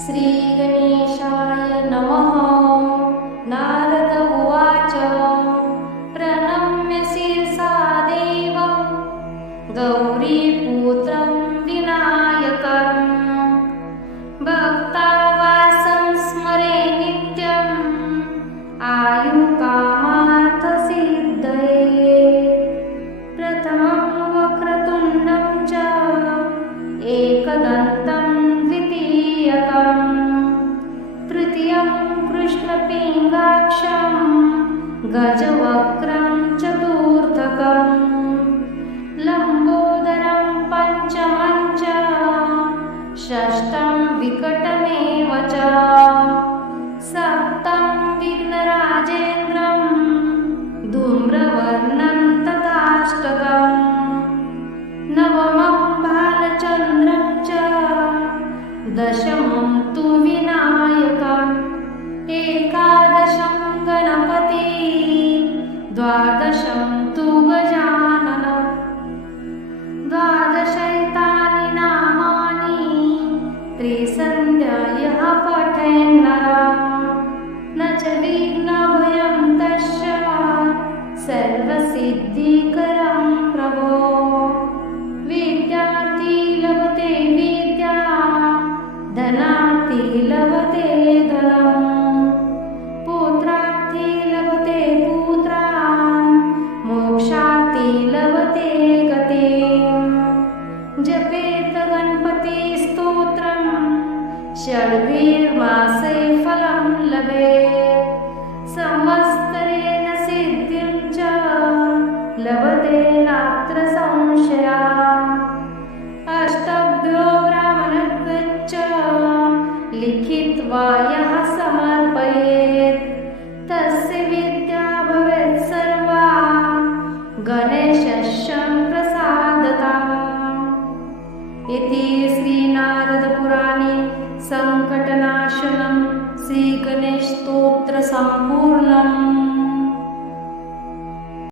श्रीगणेशाय नमः। नारद उवाच प्रणम्य शिरसा देवं गौरीपुत्रं विनायकम् भक्तावासं स्मरे नित्यम् आयुकामार्थसिद्धये। प्रथमं वक्रतुण्डं च एकदन्तं द्वितीयकं तृतीयं कृष्णपिङ्गाक्षं गजवक्त्रं चतुर्थकं लम्बोदरं पञ्चमं च षष्ठं विकटमेव च सप्तं विघ्नराजेन्द्रं धूम्रवर्णं तथाष्टकम् नवमं बालचन्द्रं च दशमं तु विनायकम् एकादशं गणपति द्वादशं तु गजाननम् द्वादशैतानि नामानि त्रिसन्ध्या यः पठेन्नरः न च विघ्नभयं तस्य सर्वसिद्धिकरं प्रभो। विद्यार्थी लभते विद्या धनार्थी लभते धनम् पुत्रार्थी लभते पुत्रान् मोक्षार्थी लभते गतिम् जपेत गणपति स्तोत्रं षड्भिर्मासे फलं लभेत् संवत्सरेण सिद्धिं च लभते नात्र संशयः। अष्टभ्यो ब्राह्मणकृच्च लिखित्वा यः समर्पयेत् तस्य विद्या भवेत् सर्वा गणेशस्य प्रसादतः। इति श्रीनारदपुराणे सङ्कटनाशनं श्रीगणेशस्तोत्रसम्पूर्णम्।